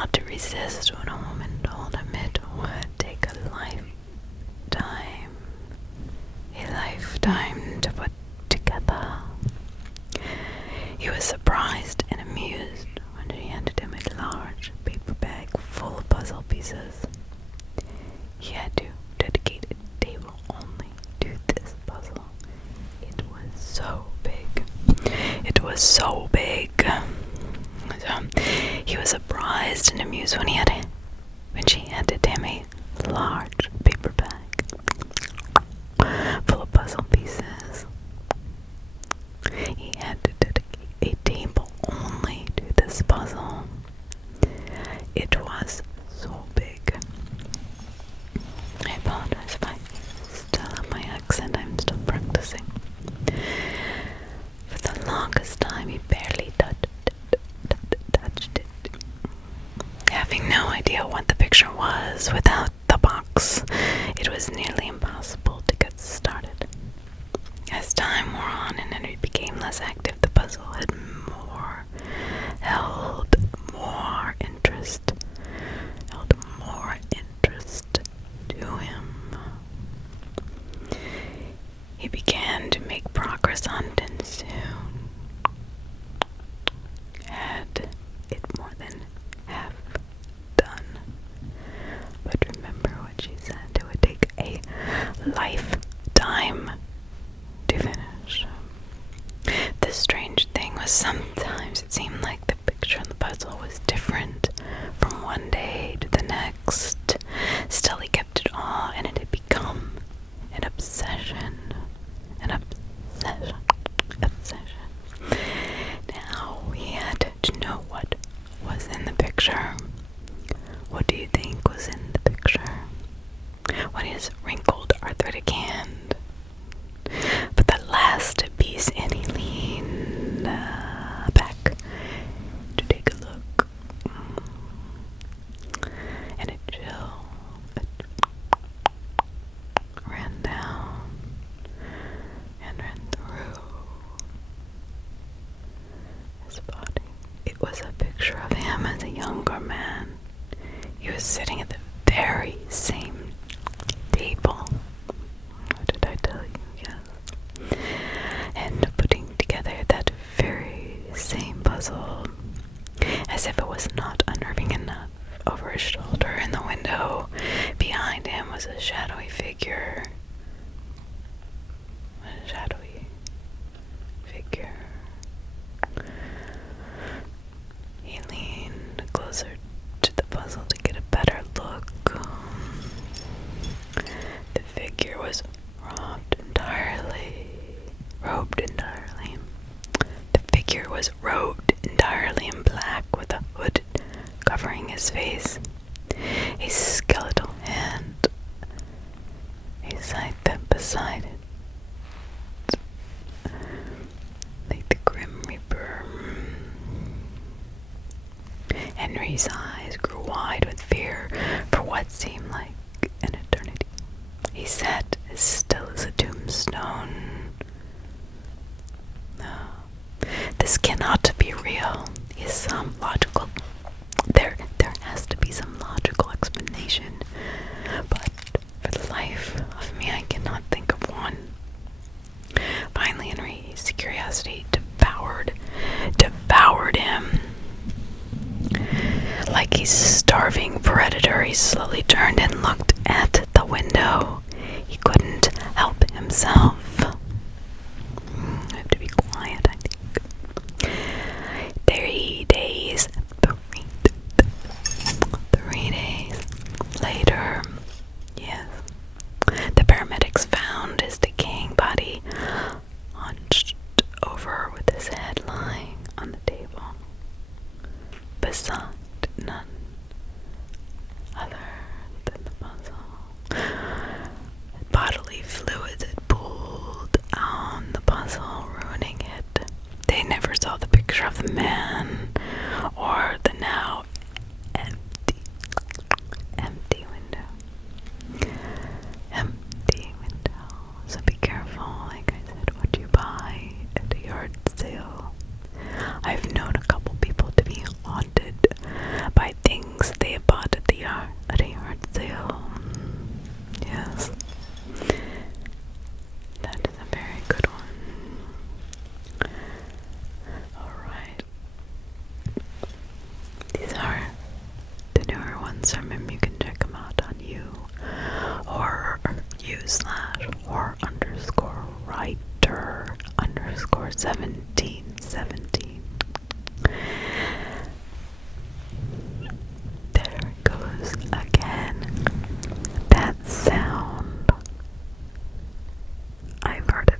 not to resist when a woman told him it would take a lifetime to put together. He was surprised and amused when she handed him a large paper bag full of puzzle pieces. He had to dedicate a table only to this puzzle. It was so big. So, he was surprised and amused when she handed him a large paper bag full of puzzle pieces. He had to dedicate a table only to this puzzle. It was so big. I apologize if I still have my accent. I'm still practicing. For the longest time, he barely touched it. Having no idea what the picture was without the box, it was nearly impossible to get started. As time wore on and Henry became less active, the puzzle held more interest to him. He began to make progress on it and soon had it more than half done. But remember what she said, it would take a lifetime to finish. The strange thing was sometimes it seemed like the picture in the puzzle was different from one day to the next. Still, he kept it all, and it had become an obsession. Now he had to know what was in the picture. What do you think was in the picture? What is wrinkled arthritic hand? But the last piece, and he leaned back to take a look. And a chill ran down and ran through his body. It was a picture of him as a younger man. He was sitting at the very same table. What did I tell you? Yes. And putting together that very same puzzle, as if it was not unnerving enough. Over his shoulder in the window behind him was a shadowy figure. He leaned closer to the puzzle to get a better look. The figure was robed entirely. The figure was robed entirely in black with a hood covering his face. A skeletal hand. He sat them beside it, like the Grim Reaper. Henry's eyes grew wide with fear for what seemed like an eternity. He sat as still as a tombstone. No, this cannot be real. Is some logical. There has to be some logical explanation, but for the life of me, I cannot think of one. Finally, Henry's curiosity devoured him. Like a starving predator, he slowly turned and looked at the window. He couldn't help himself. I have to be quiet, I think. 3 days later, yes, the paramedics found his decaying body hunched over with his head lying on the table beside none other than the puzzle. Bodily fluids had pooled sermon. You can check them out on u/writer_1717. There it goes again. That sound. I've heard it.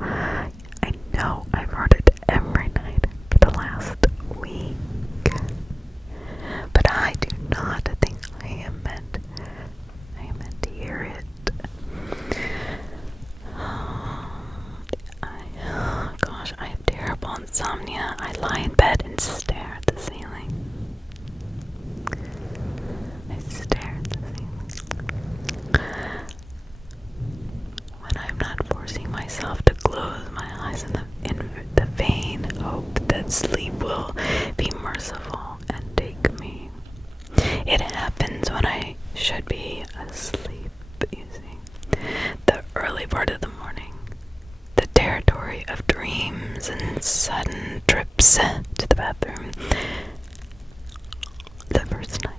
I know I've heard it every night for the last week. But I do not think I am meant to hear it. I have terrible insomnia. I lie in bed and stare at the ceiling. When I'm not forcing myself to close my eyes in the vain hope that sleep will be merciful and take me. It happens when I should be asleep, you see. The early part of the morning, the territory of dreams and sudden trips to the bathroom. The first night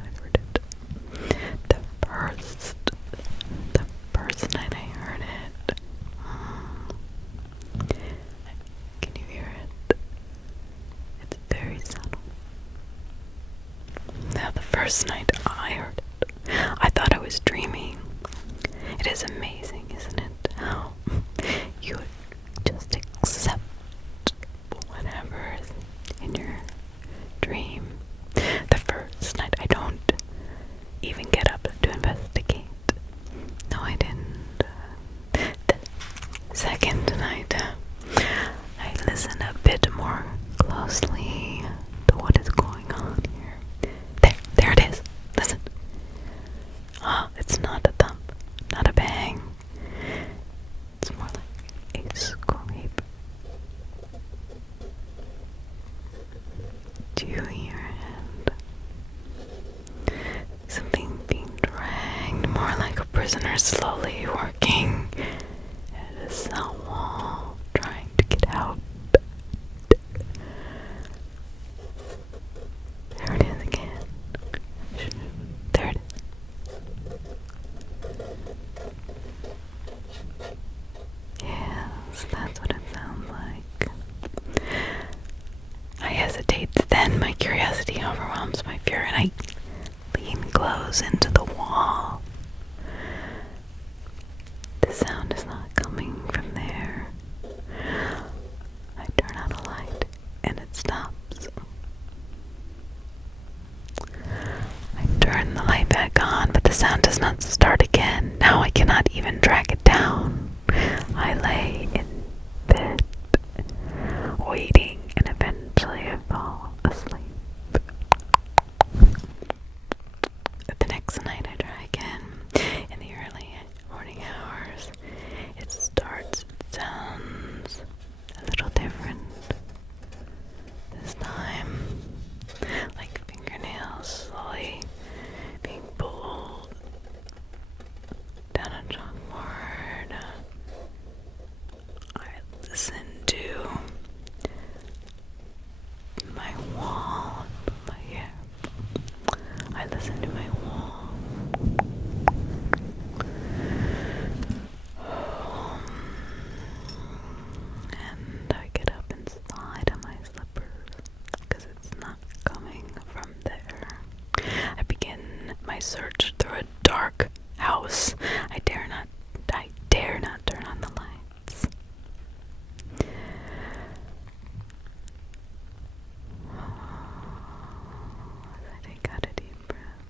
I heard it. The first night I heard it. Can you hear it? It's very subtle. Now the first night I heard it, I thought I was dreaming. It is amazing, isn't it, how you just accept whatever is in your dream. The first night I don't even get up to investigate. No, I didn't. The second night, I listen a bit more closely to what is going on here. There it is. Listen. It's not a thump, not a bang. It's more like a scrape. Do you hear it? Something being dragged, more like a prisoner slowly working at a cell wall, trying to get out. There it is again. There it is. Yes, that's what it sounds like. I hesitate, then my curiosity overwhelms my fear, and I lean close into the wall. The sound is not coming from there. I turn on a light, and it stops. I turn the light back on, but the sound does not start again. Now I cannot even track it down. I lay in bed, waiting, and eventually I fall asleep. The next night I try again. In the early morning hours, it starts. It sounds a little different this time, like fingernails slowly being pulled down a chalkboard. I listen to my wall. I listen to my wall. And I get up and slide on my slippers because it's not coming from there. I begin my search through a dark house. I dare not turn on the lights. As I take out a deep breath.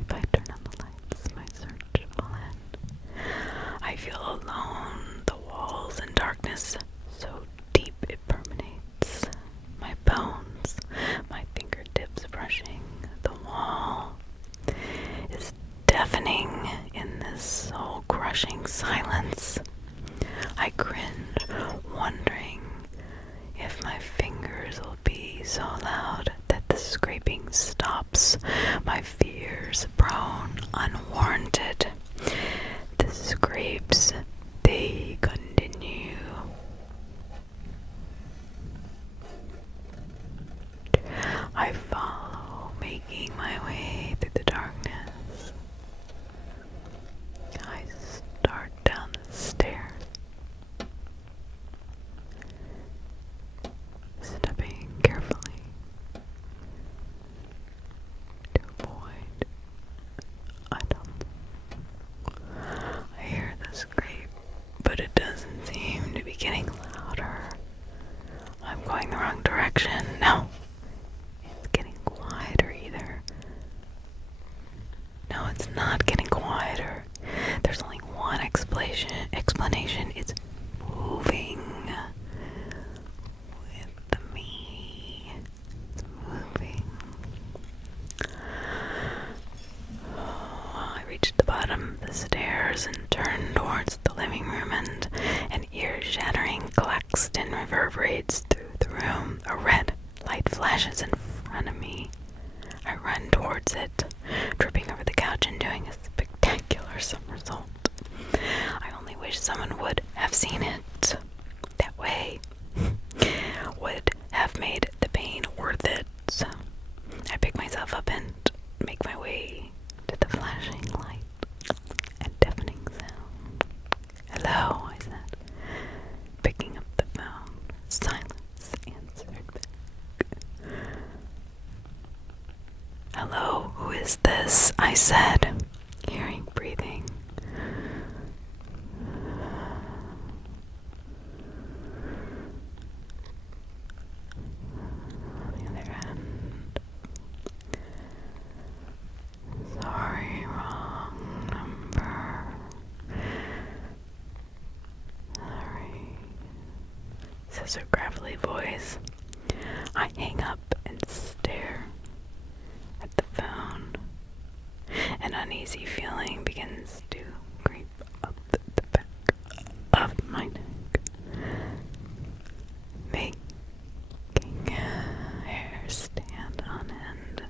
If I turn on the lights, my search will end. I feel alone. The walls and darkness so deep it permeates my bones. My fingertips brushing the wall is deafening in this soul-crushing silence. I cringe, wondering if my fingers will be so loud that the scraping stops. My fears prone, unwarranted. The scrapes, they continue next and reverberates through the room. A red light flashes in front of me. I run towards it, tripping over the couch and doing a spectacular somersault. I only wish someone would have seen it. That way would have made the pain worth it. I pick myself up and make my way to the flashing light and deafening sound. "Hello," I said, picking up the phone. Silence answered back. "Hello, who is this?" I said, hearing breathing. On the other end. "Sorry, wrong number. Sorry," says her gravelly voice. I hang up and stare at the phone. An uneasy feeling begins to creep up the back of my neck, making hair stand on end.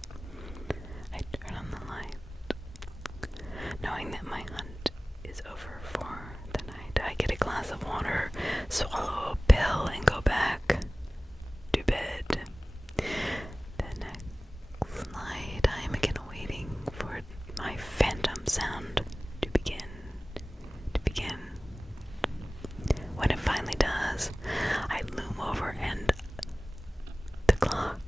I turn on the light, knowing that my hunt is over for the night. I get a glass of water, swallow a pill, and go back to bed. The next night, I am again waiting for my phantom sound to begin. When it finally does, I loom over and the clock,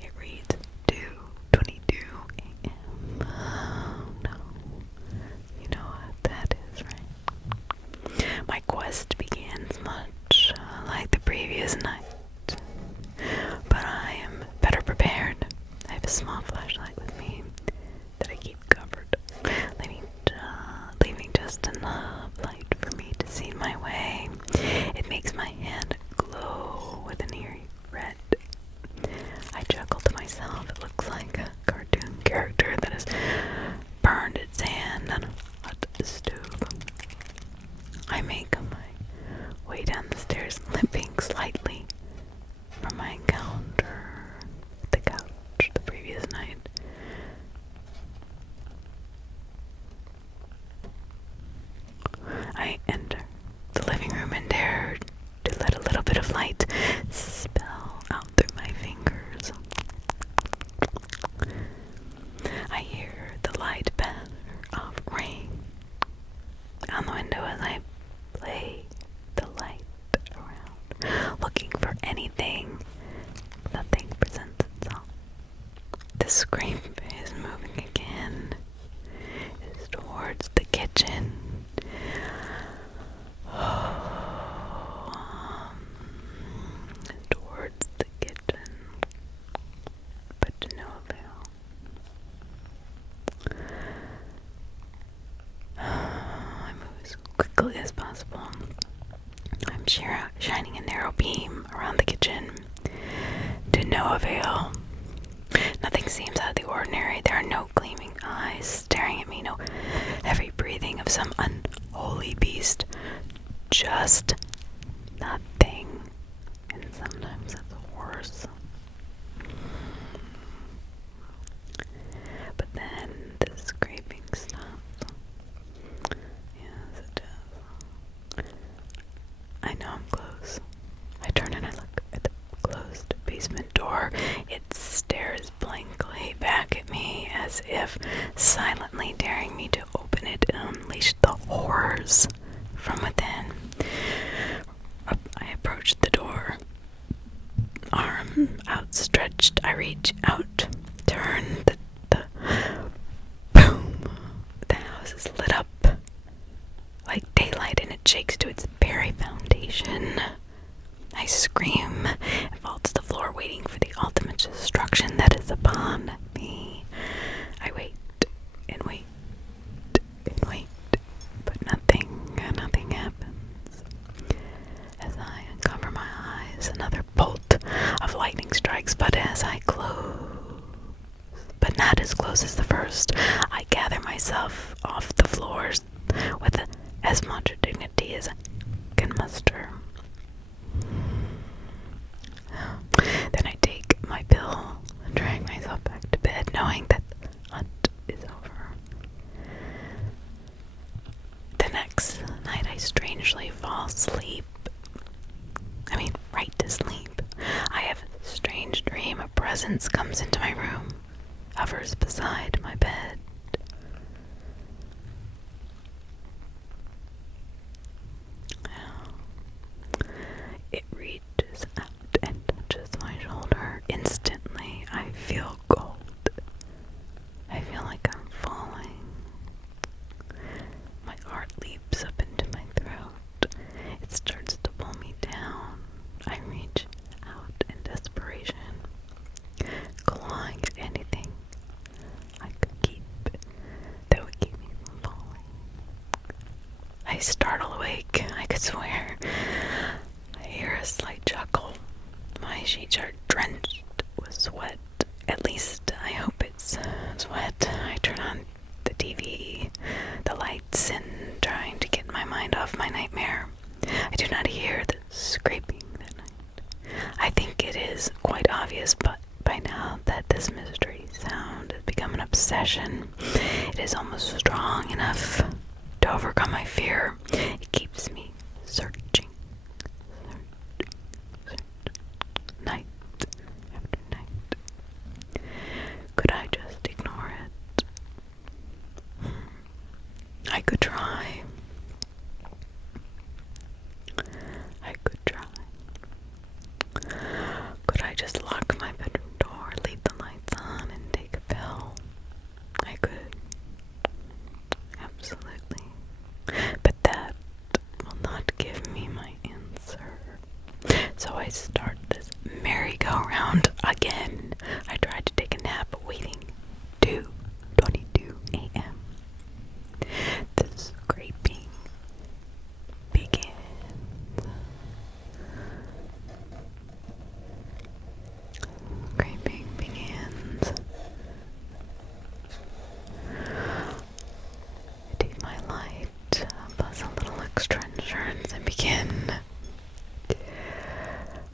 it reads 2:22 a.m. Oh no, you know what that is, right? My quest begins much like the previous night, but I am better prepared. I have a small flashlight with me that I keep covered, leaving just enough light for me to see my way. It makes my hand glow with an eerie red. I chuckle to myself. It looks like a cartoon character that has burned its hand on a hot stove. I make my way down the stairs, limping slightly from my encounter with the couch the previous night. I enter the living room and dare to let a little bit of light spill out through my fingers. I hear the light patter of rain on the window as I play the light around, looking for anything. Nothing presents itself. The scream is moving again. It's towards the kitchen. Towards the kitchen, but to no avail. I move as quickly as possible. I'm shining a narrow beam around the kitchen. To no avail. Nothing seems out of the ordinary. There are no gleaming eyes staring at me, no heavy breathing of some unholy beast. Just nothing. And sometimes that's worse. But then the scraping stops. Yes, it does. I know I'm close. I turn and I look at the closed basement door. It stares blankly back at me as if silently daring me to open it and unleash the horrors from within. I approach the door. Arm outstretched, I reach out, turn the boom. The house is lit up like daylight and it shakes to its very foundation. I scream and fall to the floor, waiting for the ultimate destruction that is upon me. I wait and wait and wait, but nothing happens. As I uncover my eyes, another bolt of lightning strikes, but as I close, but not as close as the first, I gather myself off the floors with as much dignity as I can muster. sheets are drenched with sweat. At least I hope it's sweat. I turn on the TV, the lights, and trying to get my mind off my nightmare. I do not hear the scraping that night. I think it is quite obvious but by now that this mystery sound has become an obsession. It is almost strong enough to overcome my fear. It keeps me searching, night after night. Could I just ignore it? I could try. Could I just lock my bedroom door, leave the lights on, and take a pill? I could. Absolutely. But that will not give me my answer. So I start this merry-go-round again. I tried to take a nap, waiting 2:22 a.m. The scraping begins. Scraping begins. I take my light, plus a little extra insurance, and begin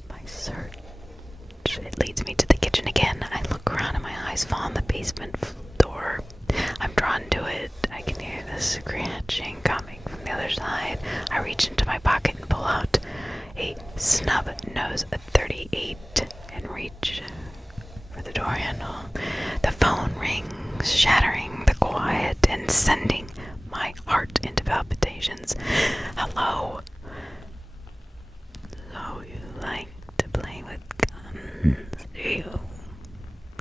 my search. It leads me to the kitchen again. I look around and my eyes fall on the basement door. I'm drawn to it. I can hear the scratching coming from the other side. I reach into my pocket and pull out a snub nose 38 and reach for the door handle. The phone rings, shattering the quiet and sending my heart into palpitations. Hello? So you like to play with guns, do you?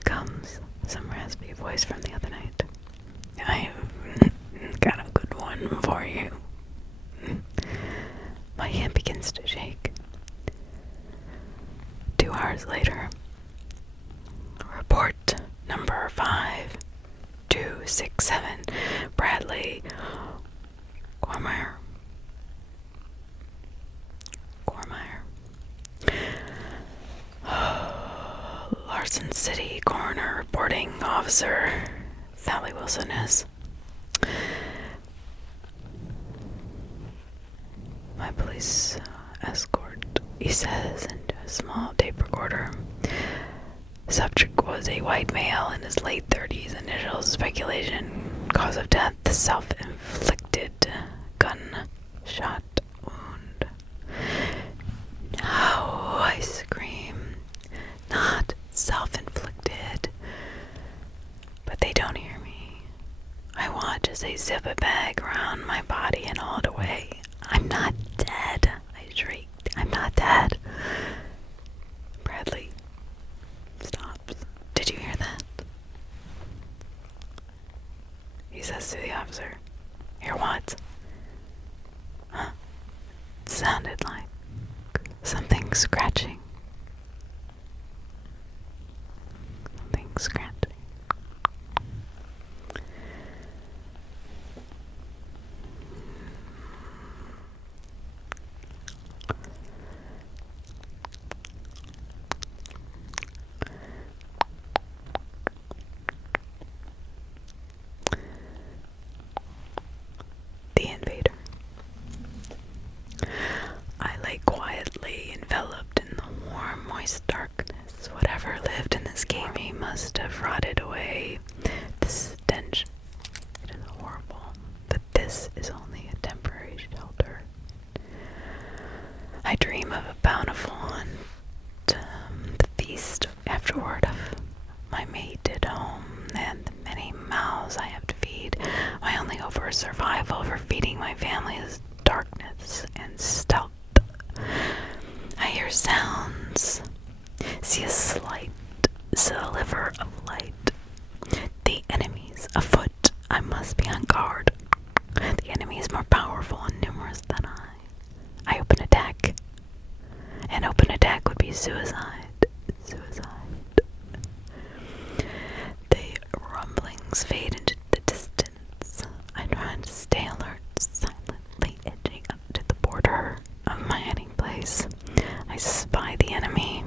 Comes some raspy voice from the other night. I've got a good one for you. My hand begins to shake. 2 hours later, report number 5267, Bradley Cormier. Larson City Coroner reporting Officer Sally Wilson is. My police escort, he says into a small tape recorder. Subject was a white male in his late 30s. Initial speculation, cause of death, self-inflicted gunshot wound. No, I scream. Not self-inflicted. But they don't hear me. I watch as they zip a bag around my body and haul it away. I'm not dead, I shrieked. I'm not dead. Bradley stops. Did you hear that? He says to the officer. Hear what? Huh? It sounded like something scratching. Something scratching. The Invader. I lay quietly enveloped in the warm, moist darkness. Whatever lived in this cave must have rotted away. The stench, it is horrible, but this is only a temporary shelter. I dream of a bountiful and the feast afterward of my mate at home and the many mouths I have to feed. My only hope for survival, for feeding my family, is darkness and stealth. I hear sounds, see a slight sliver of light. The enemy's afoot. I must be on guard. The enemy is more powerful and numerous than I. I open attack. An open attack would be suicide. The rumblings fade into the distance. I try to stay alert, silently edging up to the border of my hiding place. I spy the enemy.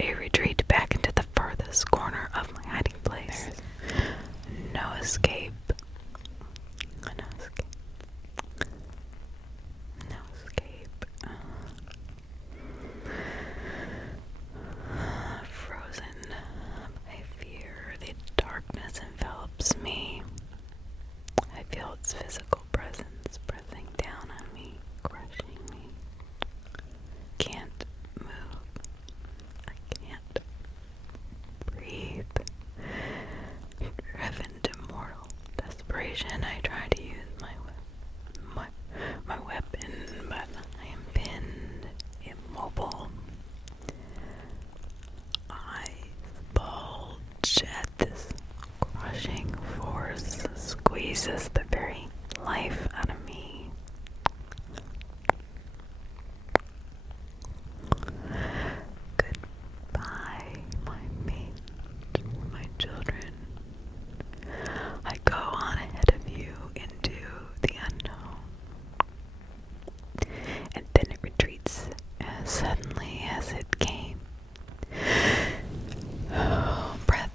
a retreat back into the furthest corner of my hiding place. There's no escape. No escape. No escape. Frozen by fear, the darkness envelops me. I feel its physical presence pressing down on me, crushing me. Can't move. I can't breathe. Driven to mortal desperation, I try to use my weapon, but I am pinned, immobile. Eyes bulge at this crushing force, squeezes the very life out of me. Goodbye, my mate, my children. I go on ahead of you into the unknown, and then it retreats as suddenly as it came. Breath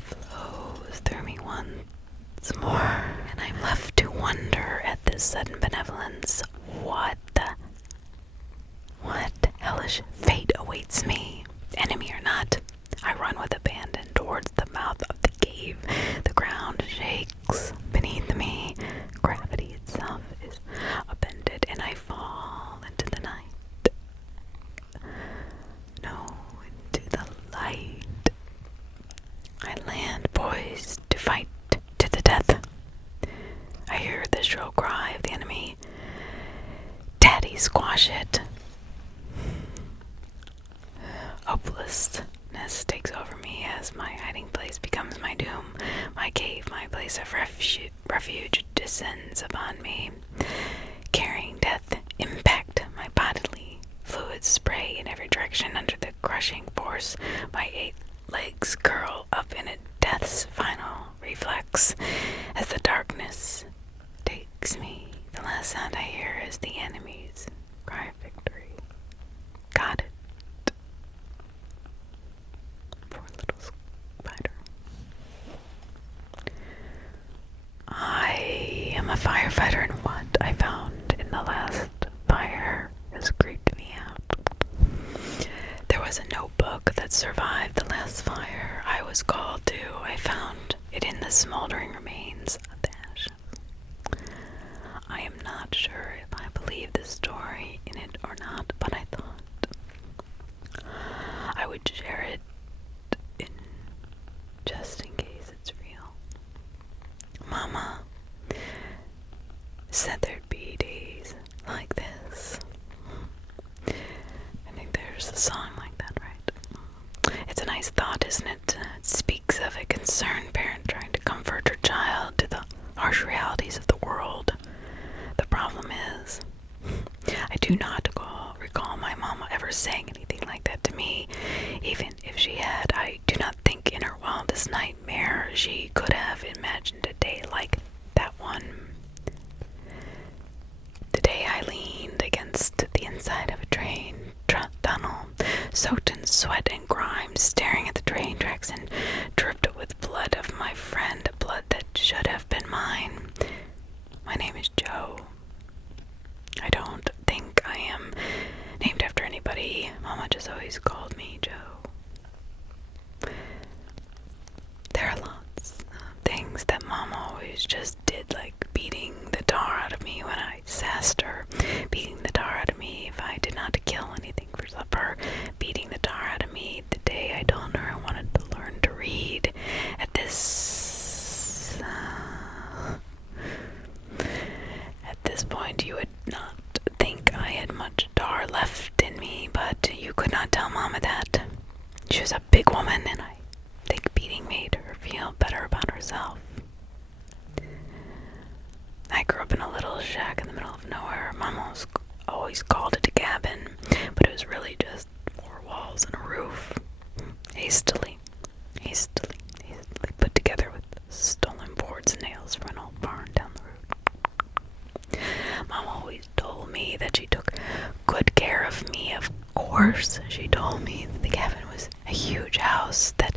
flows through me once more, and I'm left to wonder at this sudden benevolence. What hellish fate awaits me? Enemy or not, I run with abandon towards the mouth of the cave. The ground shakes beneath me. Gravity itself is upended, and I fall into the night. No, into the light. I land poised to fight to the death. I hear the shrill cry of the enemy. Daddy, squash it. Hopelessness takes over me as my hiding place becomes my doom. My cave, my place of refuge, descends upon me, carrying death. Impact my bodily fluids spray in every direction under the crushing force. My 8 legs curl up in a death's final reflex as the darkness takes me. The last sound I hear is the enemy's cry of victory. Got it. Poor little spider. I am a firefighter, and what I found in the last fire has creeped me out. There was a notebook that survived the last fire I was called to. I found it in the smoldering remains of the ashes. I am not sure if I believe the story in it or not, but I thought I would share it just in case it's real. Mama said there'd be days like this. I think there's a song like that, right? It's a nice thought, isn't it? It speaks of a concerned parent trying to comfort her child to the harsh realities of the world. The problem is, I do not recall my mama ever saying anything like that to me. Even if she had, I do not think in her wildest nightmare she could have imagined a day like that one. The day I leaned against the inside of a train tunnel, soaked in sweat and grime, staring at the train tracks and dripped with blood of my friend, blood that should have been mine. My name is Joe. I don't think I am named after anybody. Mama just always called me Joe. There are lots of things that Mama always just did, like beating the tar out of me when I sassed her, beating the tar out of me if I did not kill anything for supper, beating the tar out of me the day I told her I wanted to learn to read. At this point, you would not think I had much tar left in me, but you could not tell Mama that. She was a big woman, and I think beating made her feel better about herself. I grew up in a little shack in the middle of nowhere. Mama always called it a cabin, but it was really just 4 walls and a roof. Hastily put together with stolen boards and nails from an old barn down the road. Mom always told me that she took good care of me. Of course, she told me that the cabin was huge house that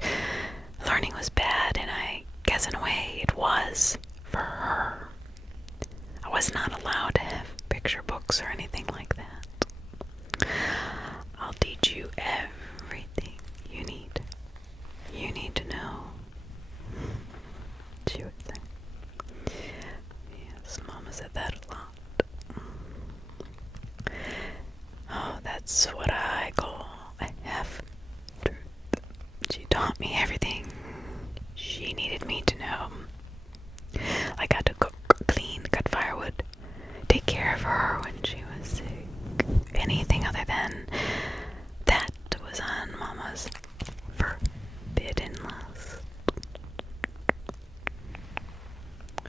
learning was bad, and I guess in a way it was for her. I was not allowed to have picture books or anything like that. I'll teach you everything you need. You need to know. She would say. Yes, Mama said that a lot. Oh, that's what I call a half-truth. She taught me everything she needed me to know. Like how to cook, clean, cut firewood, take care of her when she was sick. Anything other than that was on Mama's forbidden list.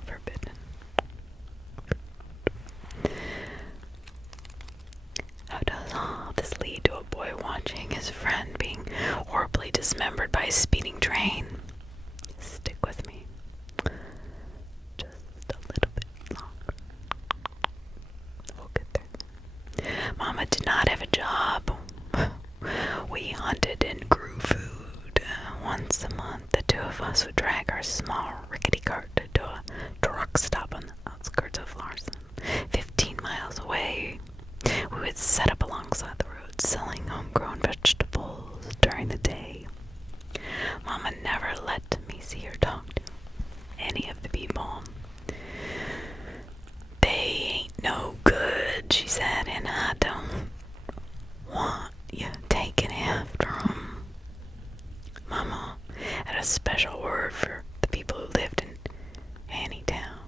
Forbidden. How does all this lead to a boy watching his friend being horribly dismembered by a speeding train? Stick with me. Just a little bit longer. We'll get there. Mama did not have a job. We hunted and grew food. Once a month, the two of us would drag our small rickety cart to a truck stop on the outskirts of Larson. 15 miles away, we would set up alongside the road, selling homegrown vegetables during the day. Mama never let me see or talk to any of the people. They ain't no good, she said, and I don't want you taking after 'em. Mama had a special word for the people who lived in Anytown.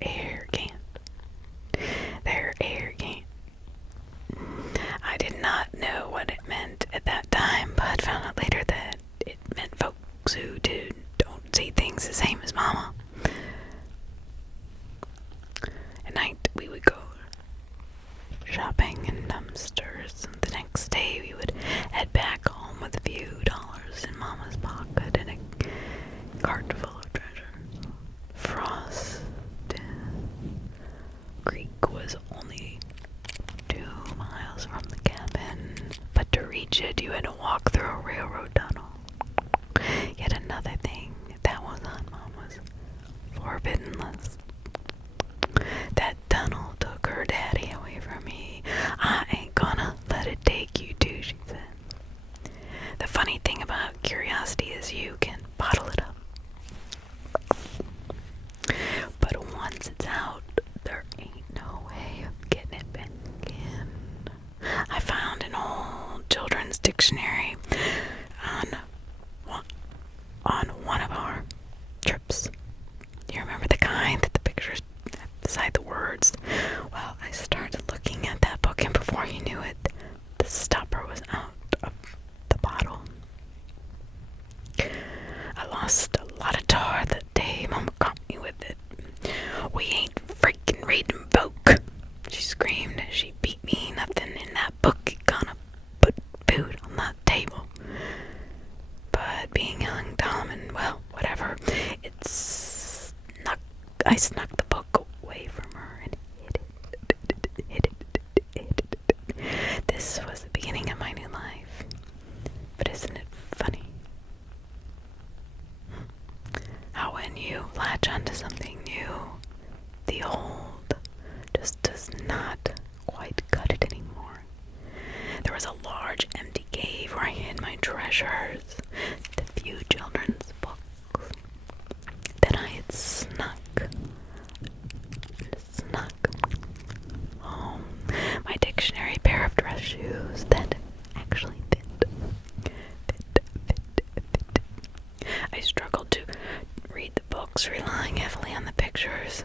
Arrogant. They're arrogant. I did not know what it meant at that time, but found out later that it meant folks who don't see things the same as Mama. At night, we would go shopping in dumpsters. The next day, we would head back home with a few dollars in Mama's pocket and a cart full of treasures. Frost Creek was only 2 miles from the cabin, but to reach it, you had to walk through a railroad tunnel. Yet another thing that was on Mama's forbidden list. That tunnel took her daddy away from me. I ain't gonna let it take you too, she said. The funny thing about curiosity is you can bottle it up. But once it's out, there ain't no way of getting it back in. I found an old children's dictionary on one of our trips. Do you remember the kind that the pictures beside the words? Well, I started looking at that book, and before you knew it, the stopper was out of the bottle. I lost a lot of tar that day. Mama caught me with it. We ain't freaking reading book, she screamed as she beat me. Nothing in that book gonna put food on that table. But being young, dumb, and well, whatever, I snuck the book away from her and hid it. This was the beginning of my new life. But isn't it funny how when you latch onto something new, the old just does not quite cut it anymore? There was a large empty cave where I hid my treasures, the few children's books that I had snuck home, my dictionary, pair of dress shoes that actually fit. I struggled to read the books, relying heavily on the pictures.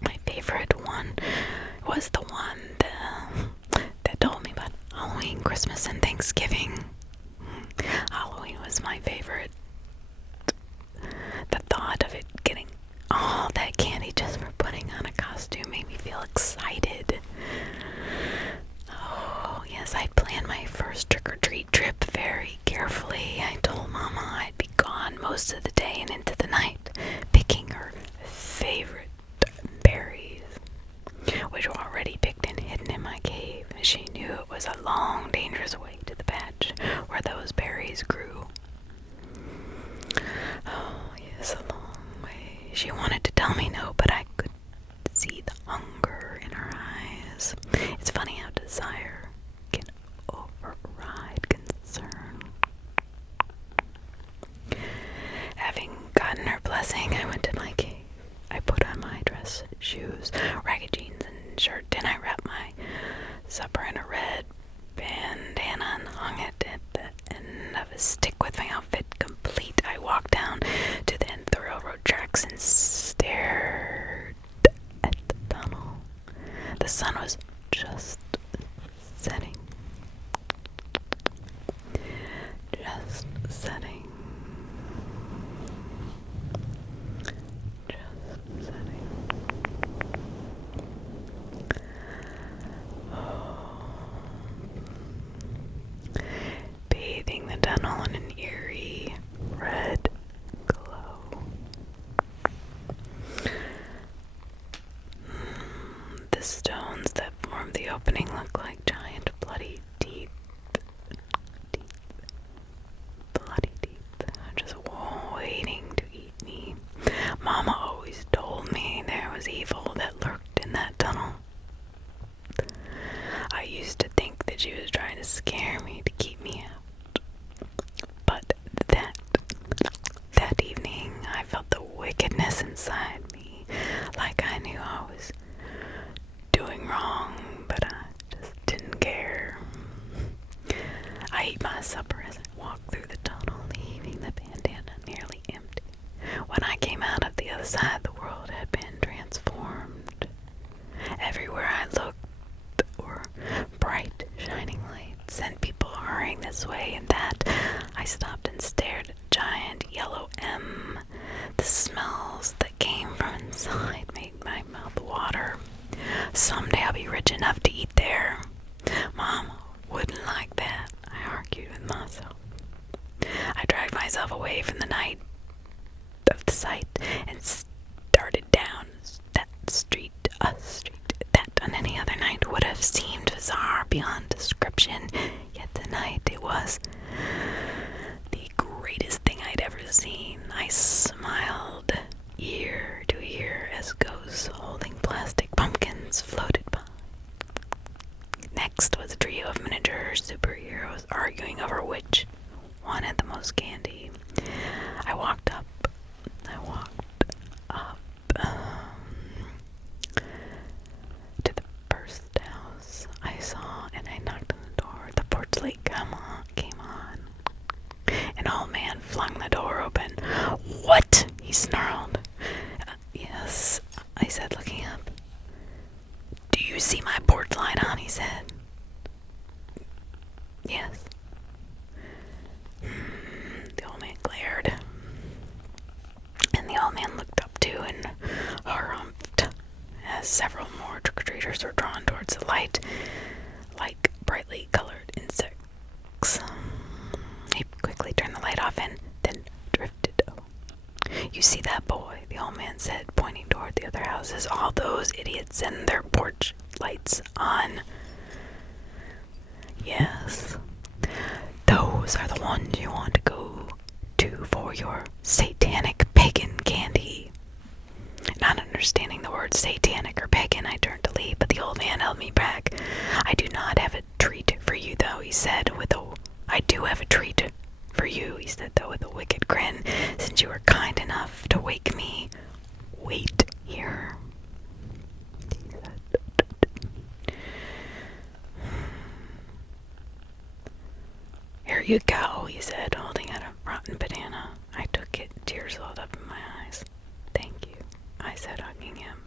My favorite one was the one that told me about Halloween, Christmas, and Thanksgiving. Halloween was my favorite. The thought of it getting all that candy just for putting on a costume made me feel excited. Oh, yes, I planned my first trick-or-treat trip very carefully. I told Mama I'd be gone most of the day and into the night, picking her favorite berries, which were already picked eyes grew. Oh, yes, a long way. She wanted to tell me no, but I could see the hunger in her eyes. It's funny how desire can override concern. Having gotten her blessing, I went to my cave. I put on my dress, shoes, ragged jeans, and shirt, and I wrapped my supper in a red bandana and hung it at the end of a stick. With my outfit complete, I walked down to the end of the railroad tracks and stared at the tunnel. The sun was just setting. Just setting. Just setting. Bathing the tunnel in an eerie red glow. The stones that formed the opening looked like giant bloody teeth. Bloody teeth, just waiting to eat me. Mama always told me there was evil that lurked in that tunnel. I used to think that she was trying to scare me to keep me out. But that evening, I felt the wickedness inside me, like I knew I was doing wrong, but I just didn't care. I ate my supper as I walked through the tunnel, leaving the bandana nearly empty. When I came out of the other side, the world had been transformed. Everywhere I looked were bright, shining lights, and people hurrying this way and that. I stopped and stared at a giant yellow M. The smells that came from inside made my mouth water. Someday I'll be rich enough to eat there. Mom wouldn't like that, I argued with myself. I dragged myself away from the night of the sight and started down that street, a street that on any other night would have seemed bizarre beyond description. Yet tonight it was the greatest thing I'd ever seen. I smiled ear to ear as ghosts holding plastic pumpkins floated by. Next was a trio of miniature superheroes arguing over which one had the most candy. I walked up to the first house I saw, and I knocked on the door. The porch light came on. An old man flung the door open. "What?" he snarled. Yes, I said, looking up. "Do you see my porch light on?" he said. Yes. The old man glared. And the old man looked up too and harumphed as several more trick-or-treaters were drawn towards the light like brightly colored insects. He quickly turned the light off and then drifted away. "You see that boy?" the old man said, pointing toward the other houses. "All those idiots and their porch lights on." "Yes. Those are the ones you want to go to for your satanic pagan candy." Not understanding the words satanic or pagan, I turned to leave, but the old man held me back. "I do not have a treat for you, though," he said, "I do have a treat for you," he said, though, with a wicked grin. "Since you were kind enough to wake me, wait here." "Here you go," he said, holding out a rotten banana. I took it, tears welled up in my eyes. "Thank you," I said, hugging him.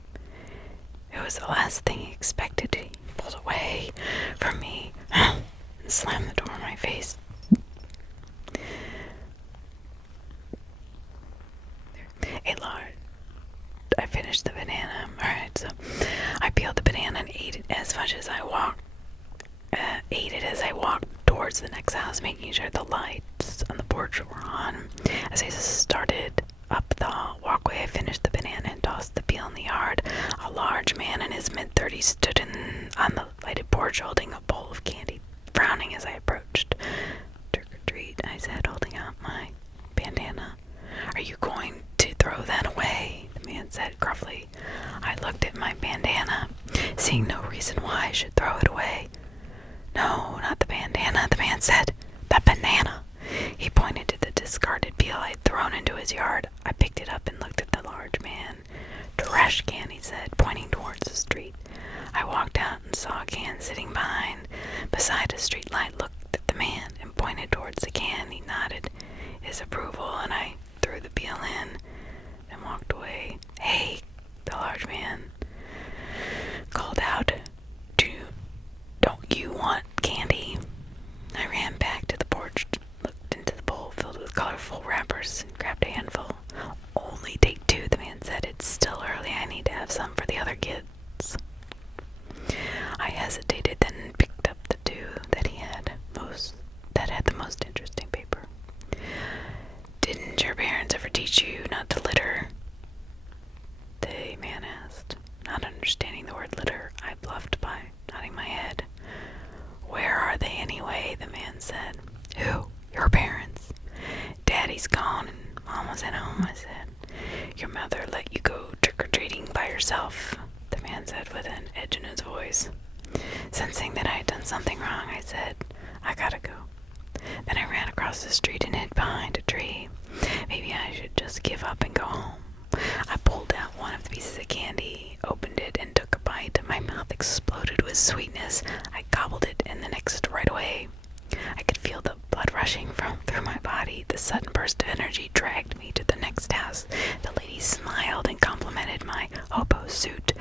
It was the last thing he expected. He pulled away from me and slammed the door in my face. I finished the banana. Alright, so I peeled the banana and ate it as much as I walked. Towards the next house, making sure the lights on the porch were on. As I started up the walkway, I finished the banana and tossed the peel in the yard. A large man in his mid-30s stood on the lighted porch holding a bowl of candy, frowning as I approached. "Trick or treat," I said, holding out my bandana. Are you going to throw that away? The man said gruffly. I looked at my bandana, seeing no reason why I should throw it away. No, not the bandana, the man said. The banana. He pointed to the discarded peel I'd thrown into his yard. I picked it up and looked at the large man. Trash can, he said, pointing towards the street. I walked out and saw a can sitting beside a street light, looked at the man and pointed towards the can. He nodded his approval, and I threw the peel in and walked away. Hey, the large man called out, don't you want candy? I ran back to the porch, looked into the bowl filled with colorful wrappers, and grabbed a handful. Only take 2, the man said. It's still early. I need to have some for the other kids. I hesitated, then picked up the 2 that had the most interesting paper. Didn't your parents ever teach you not to litter? The man asked. Not understanding the word litter, I bluffed by nodding my head. Where are they anyway? The man said. Who? Your parents? Daddy's gone and Mama's at home, I said. Your mother let you go trick-or-treating by yourself, the man said with an edge in his voice. Sensing that I had done something wrong, I said, I gotta go. Then I ran across the street and hid behind a tree. Maybe I should just give up and go home. I pulled out one of the pieces of candy, opened it, and took a bite. My mouth exploded with sweetness. I gobbled it, and the next right away. I could feel the blood rushing through my body. The sudden burst of energy dragged me to the next house. The lady smiled and complimented my hobo suit,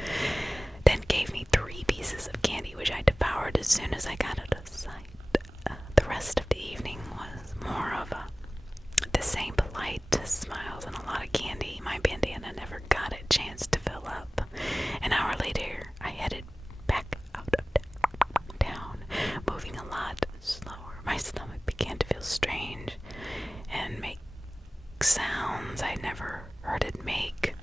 then gave me 3 pieces of candy, which I devoured as soon as I got out of sight. The rest of the evening was more of the same polite smiles and a lot of candy. My bandana never got a chance to fill up. An hour later, I headed back out of town, moving a lot slower. My stomach began to feel strange and make sounds I never heard it make.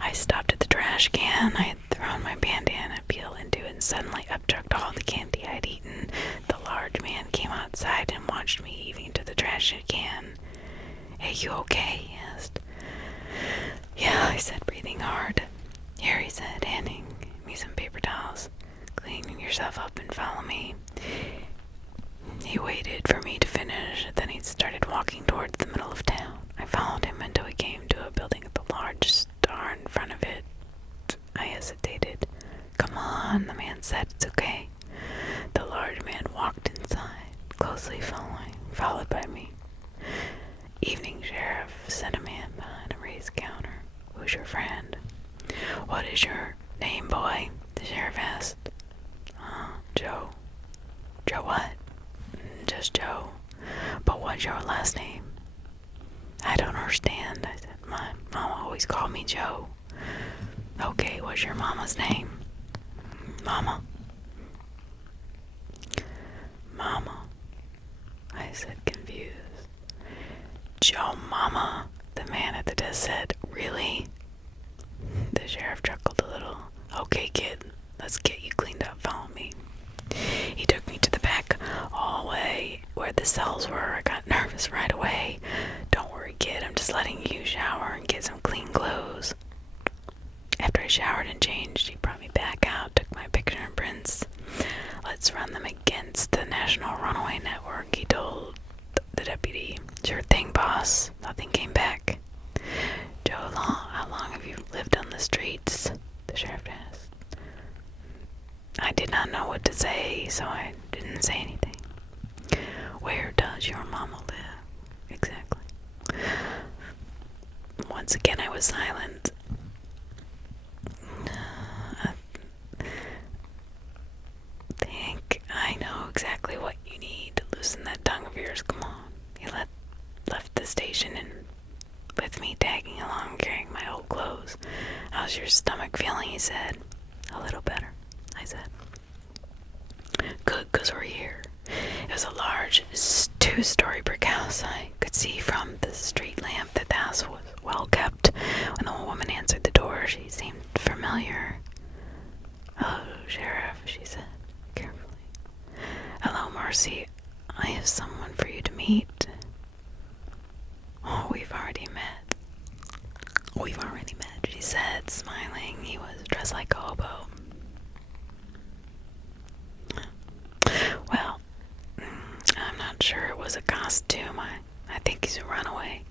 I stopped at the trash can I had thrown my bandana peel into and suddenly upchucked all the candy I'd eaten. The large man came outside and watched me heaving into the trash can. Hey, you okay? He asked. Yeah, I said, breathing hard. Here, he said, handing me some paper towels. Clean yourself up and follow me. He waited for me to finish, then he started walking towards the middle of town. I followed him until we came to a building with a large star in front of it. I hesitated. Come on, the man said, it's okay. The large man walked inside, closely followed by me. Evening, Sheriff, said a man behind a raised counter. Who's your friend? What is your name, boy? The sheriff asked. Joe. Joe what? Just Joe. But what's your last name? I don't understand, I said. My mama always called me Joe. Okay, what's your mama's name? Mama. Mama, I said, confused. Joe Mama, the man at the desk said. Really? The sheriff chuckled a little. Okay, kid, let's get you cleaned up. Follow me. He took me to the back hallway where the cells were. I got nervous right away. Don't worry, kid, I'm just letting you shower and get some clean clothes. After I showered and changed, he brought me back out, took my picture and prints. Let's run them against the National Runaway Network, he told the deputy. Sure thing, boss. Nothing came back. Joe, how long have you lived on the streets? The sheriff asked. I did not know what to say, so I didn't say anything. Where does your mama live? Exactly. Once again, I was silent. I think I know exactly what you need to loosen that tongue of yours. Come on. He left the station and with me tagging along carrying my old clothes. How's your stomach feeling? He said. A little better, I said. Good, 'cause we're here. It was a large 2-story brick house. I could see from the street lamp that the house was well kept. When the woman answered the door, she seemed familiar. Hello, Sheriff, she said carefully. Hello, Marcy. I have someone for you to meet. We've already met, she said, smiling. He was dressed like a hobo. Well, I'm not sure it was a costume. I think he's a runaway.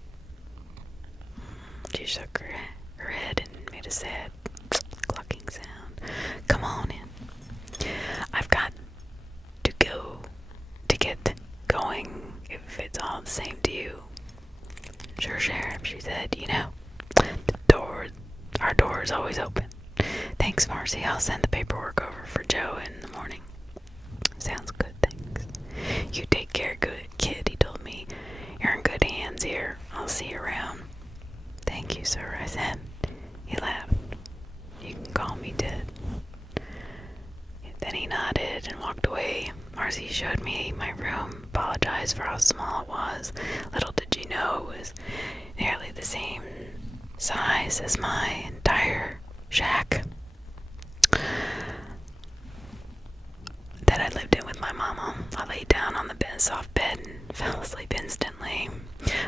She shook her head and made a sad clucking sound. Come on in. I've got to go to get going, if it's all the same to you. Sure, Sheriff, she said. You know, our door is always open. Thanks, Marcy. I'll send the paperwork over for Joe in the morning. Sounds good, thanks. You take care, good kid, he told me. You're in good hands here. I'll see you around. Thank you, sir, I said. He laughed. You can call me Ted. Then he nodded and walked away. Marcy showed me my room, apologized for how small it was. Little did she know it was nearly the same size as my entire shack that I lived in with my mama. I lay down on the soft bed and fell asleep instantly.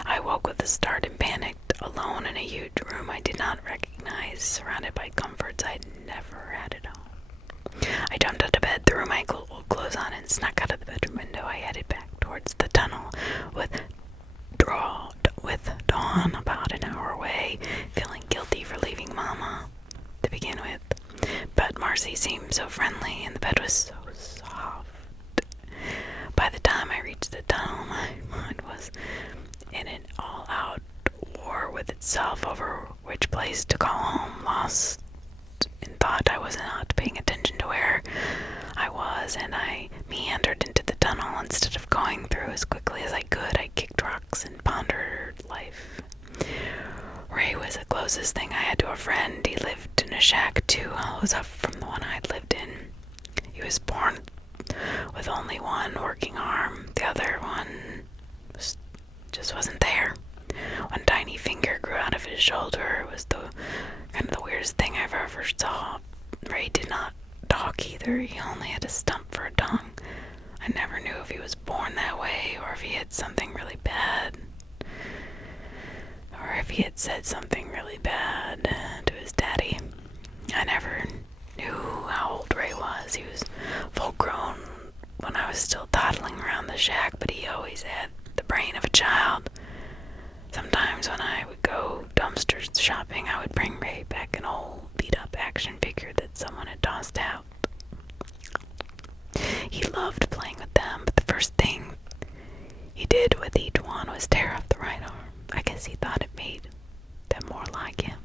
I woke with a start and panicked, alone in a huge room I did not recognize, surrounded by comforts I'd never had at home. I jumped out of bed, threw my old clothes on, and snuck out of the bedroom window. I headed back towards the tunnel with Dawn about an hour away, feeling guilty for leaving Mama to begin with. But Marcy seemed so friendly, and the bed was so soft. By the time I reached the tunnel, my mind was in an all-out war with itself over which place to call home, lost in thought. I was not paying attention to where I was, and I meandered into the tunnel instead of going through as quickly as I could. I kicked rocks and pondered life. Ray was the closest thing I had to a friend. He lived in a shack 2 hollows up from the one I'd lived in. He was born with only one working arm. The other one just wasn't there. One tiny finger grew out of his shoulder. It was the weirdest thing I've ever saw. Ray did not talk either. He only had a stump for a tongue. I never knew if he was born that way or if he had something really bad. Or if he had said something really bad to his daddy. I never knew how old Ray was. He was full grown when I was still toddling around the shack, but he always had the brain of a child. Sometimes when I would go dumpster shopping, I would bring Ray back an old beat-up action figure that someone had tossed out. He loved playing with them, but the first thing he did with each one was tear off the right arm. I guess he thought it made them more like him.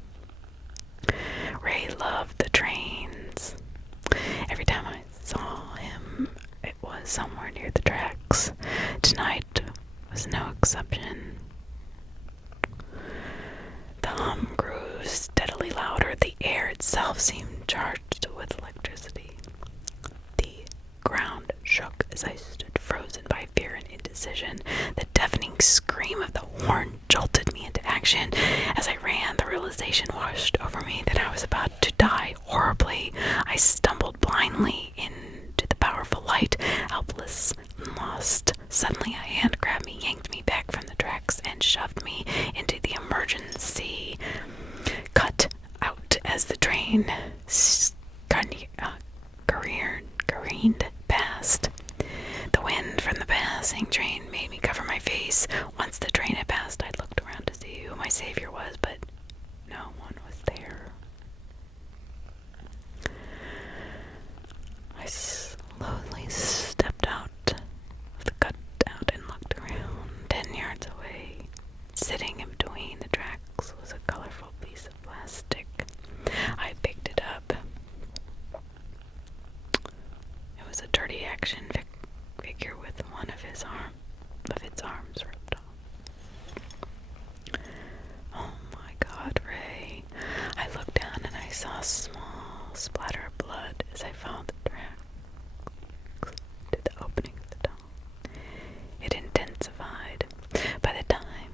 Ray loved the trains. Every time I saw him, it was somewhere near the tracks. Tonight was no exception. The hum grew steadily louder. The air itself seemed charged with electricity. The ground shook as I stood frozen by fear and indecision. The deafening scream of the horn jolted me into action. As I ran, the realization washed over me that I was about to die horribly. I stumbled blindly into the powerful light, helpless and lost. Suddenly a hand grabbed me, yanked me back from the tracks, and shoved me into the emergency cut out as the train careened past. The wind from the passing train made me cover my face. Once the train had passed, I looked around to see who my savior was, but no one was there. I slowly stepped out of the cutout and looked around. 10 yards away, sitting in between the tracks, was a colorful piece of plastic. I picked it up. It was a dirty action figure with one of its arms ripped off. Oh my God, Ray. I looked down and I saw a small splatter of blood as I followed the tracks to the opening of the tunnel. It intensified. By the time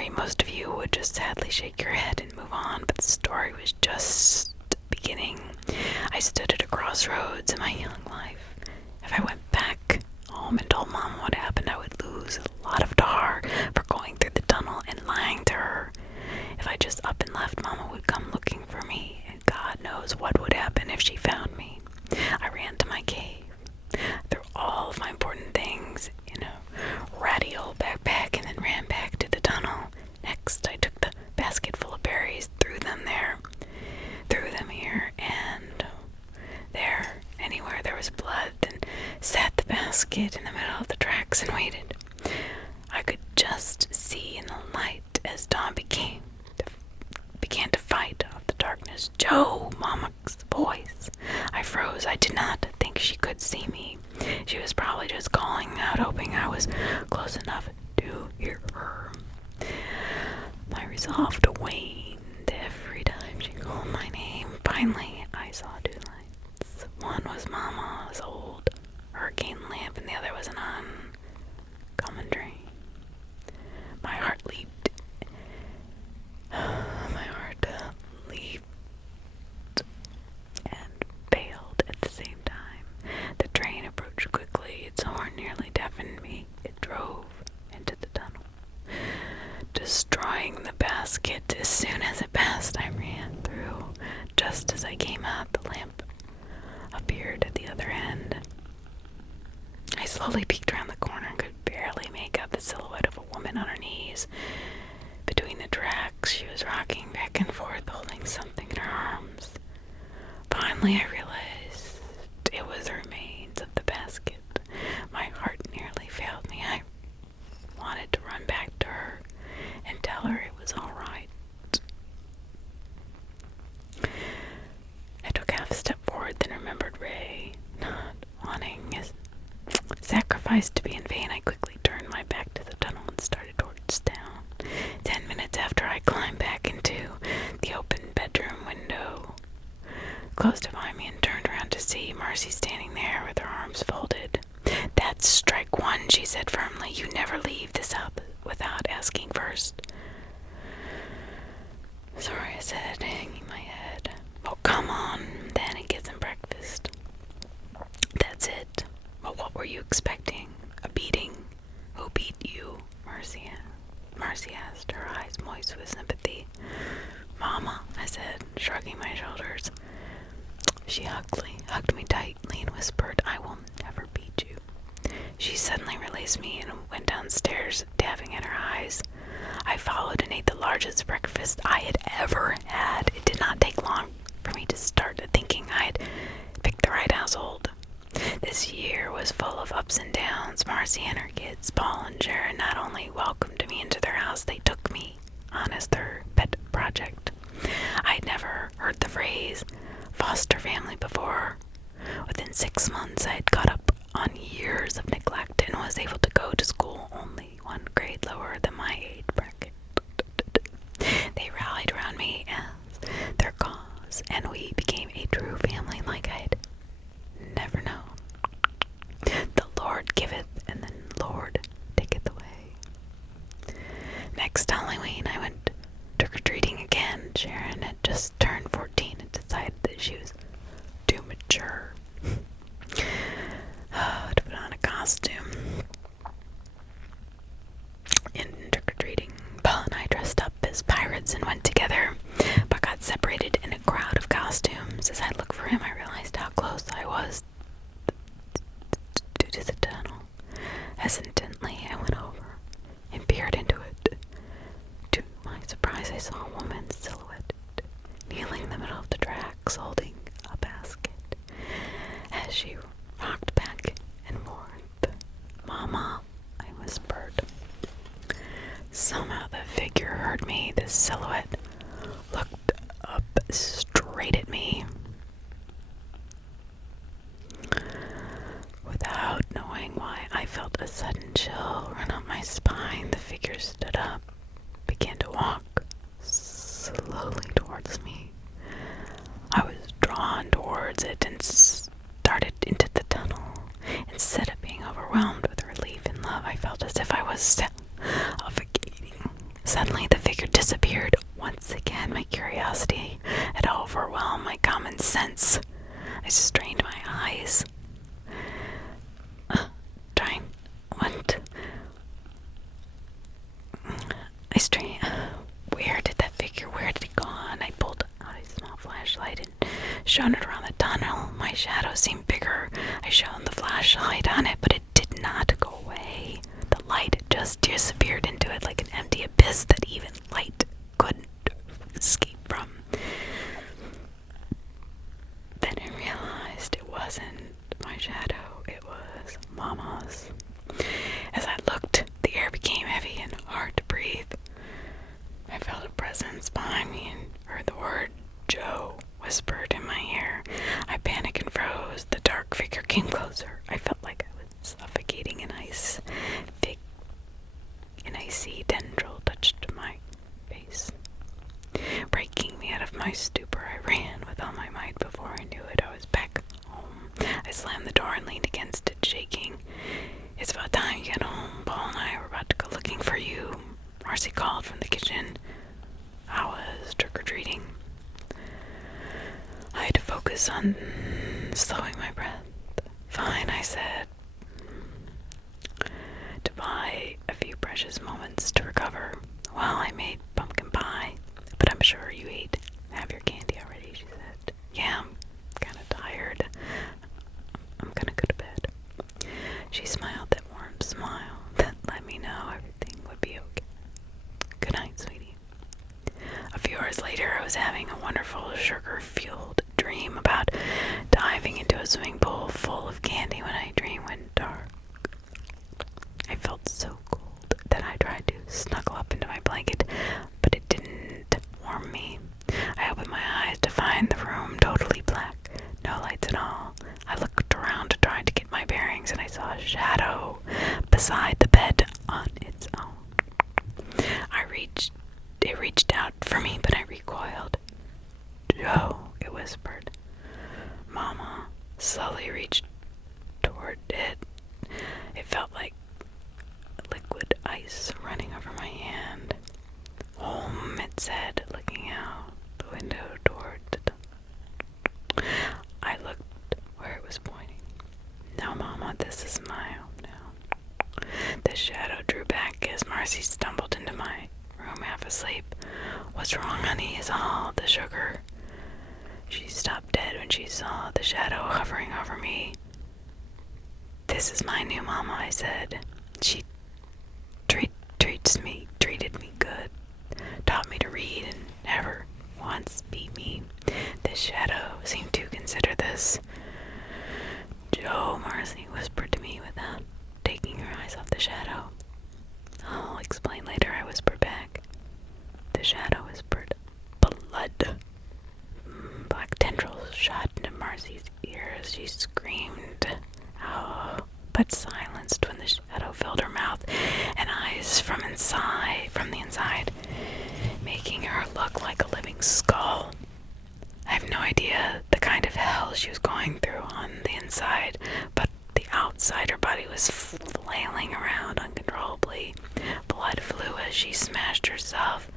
story, most of you would just sadly shake your head and move on, but the story was just beginning. I stood at a crossroads in my young life. If I went back home and told Mom what happened, I would lose a lot of tar for going through the tunnel and lying to her. If I just up and left, Mama would come looking for me, and God knows what would happen if she found me. I ran to my cave, threw all of my important things in a ratty old backpack, and then ran back to the tunnel. Next, I took the basket full of berries, threw them here, and there, anywhere there was blood, and sat the basket in the middle of the tracks and waited. I could just see in the light as dawn began to fight off the darkness. "Joe!" Mama's voice. I froze. I did not think she could see me. She was probably just calling out, hoping I was close enough to hear her. My resolve to waned every time she called my name. Finally, I saw two lights. One was Mama's old hurricane lamp, and the other was an uncommon drain. My heart leaped. And failed at the same time. The train approached quickly. Its horn nearly deafened me. It drove into the tunnel, destroying the basket. As soon as it passed, I ran through. Just as I came out, the lamp appeared at the other end. I slowly peeked around the corner and could barely make out the silhouette of a woman on her knees. Between the tracks, she was rocking back and forth, holding something in her arms. Finally, I realized it was the remains of the basket. My heart nearly failed me. I wanted to run back to her and tell her it was all right. I took half a step forward, then remembered Ray, not wanting his sacrifice to be in vain. I quickly turned my back to the tunnel and started towards town. 10 minutes after, I climbed back into the open bedroom window, closed behind me, and turned around to see Marcy standing there with her arms folded. "That's strike one," she said firmly. "You never leave this house without asking first." "Sorry," I said, hanging my head. "Oh, come on, then, and get some breakfast." "That's it. Well, what were you expecting? A beating?" "Who beat you?" Marcy asked, her eyes moist with sympathy. "Mama," I said, shrugging my shoulders. She hugged me tightly and whispered, "I will never beat you." She suddenly released me and went downstairs, dabbing at her eyes. I followed and ate the largest breakfast I had ever had. It did not take long for me to start thinking I had picked the right household. This year was full of ups and downs. Marcy and her kids, Paul and Sharon, not only welcomed me into their house, they took me on as their pet project. I had never heard the phrase foster family before. Within 6 months, I had caught up on years of neglect and was able to go to school only 1 grade lower than my age bracket. They rallied around me as their cause, and we became a true family like I had never known. The Lord giveth, and the Lord taketh away. Next Halloween, I went trick-or-treating again. Sharon had just turned 14 and decided that she was too mature to put on a costume. In trick-or-treating, Paul and I dressed up as pirates and went together, but got separated in a crowd of costumes. As I looked for him, I realized how close I was to the tunnel. Hesitantly, I went over and peered into it. To my surprise, I saw a woman's silhouette kneeling in the middle of the tracks, holding a basket. As she rocked back and forth, "Mama," I whispered. Somehow the figure heard me. The silhouette looked up straight at me. Without knowing why, I felt a sudden chill run up my spine. The figure stood up, began to walk slowly towards me. I was drawn towards it and started into the tunnel. Instead of being overwhelmed with relief and love, I felt as if I was suffocating. Suddenly on, slowing my breath. Fine, I said, to buy a few precious moments to recover. Well, I made pumpkin pie, but I'm sure you ate half your candy already, she said. Yeah, I'm kind of tired. I'm gonna go to bed. She smiled that warm smile that let me know everything would be okay. Good night, sweetie. A few hours later, I was having a wonderful sugar-fueled dream about diving into a swimming pool full of candy when my dream went dark. I felt so cold that I tried to snuggle up into my blanket, but it didn't warm me. I opened my eyes to find the room totally black, no lights at all. I looked around to try to get my bearings, and I saw a shadow beside the bed on its own. It reached out for me, but I recoiled. "Joe," it whispered. Mama slowly reached toward it. It felt like liquid ice running over my hand. "Home," it said, looking out the window toward the I looked where it was pointing. "No, Mama, this is my home now." The shadow drew back as Marcy stumbled into my room half asleep. "What's wrong, honey? Is all the sugar?" She stopped dead when she saw the shadow hovering over me. "This is my new Mama," I said. "She treated me good, taught me to read, and never once beat me." The shadow seemed to consider this. "Joe," Marcy whispered to me without taking her eyes off the shadow. "I'll explain later," I whispered back. The shadow whispered, "Blood." Black tendrils shot into Marcy's ears. She screamed, "Oh," but silenced when the shadow filled her mouth and eyes from the inside, making her look like a living skull. I have no idea the kind of hell she was going through on the inside, but the outside her body was flailing around uncontrollably. Blood flew as she smashed herself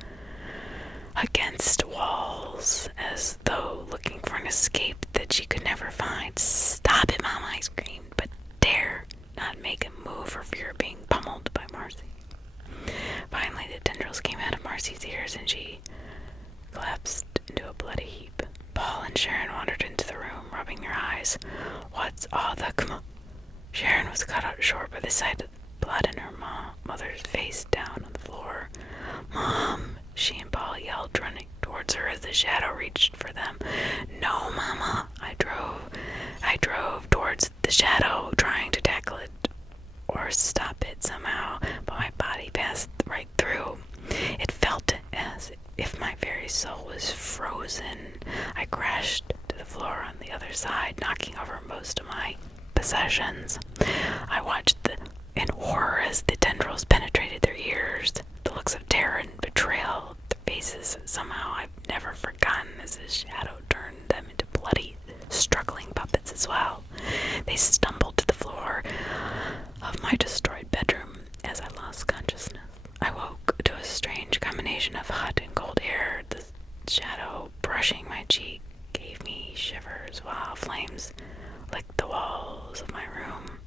against walls as though looking for an escape that she could never find. "Stop it, Mama," I screamed, but dare not make a move for fear of being pummeled by Marcy. Finally, the tendrils came out of Marcy's ears and she collapsed into a bloody heap. Paul and Sharon wandered into the room, rubbing their eyes. "What's all the Sharon was cut out short by the sight of the blood in her mother's face down on the floor. "Mom!" she and Paul yelled, running towards her as the shadow reached for them. "No, Mama!" I drove towards the shadow, trying to tackle it or stop it somehow, but my body passed right through. It felt as if my very soul was frozen. I crashed to the floor on the other side, knocking over most of my possessions. I watched in horror as the tendrils penetrated their ears. The looks of terror and betrayal, their faces somehow I've never forgotten as the shadow turned them into bloody, struggling puppets as well. They stumbled to the floor of my destroyed bedroom as I lost consciousness. I woke to a strange combination of hot and cold air. The shadow brushing my cheek gave me shivers while flames licked the walls of my room.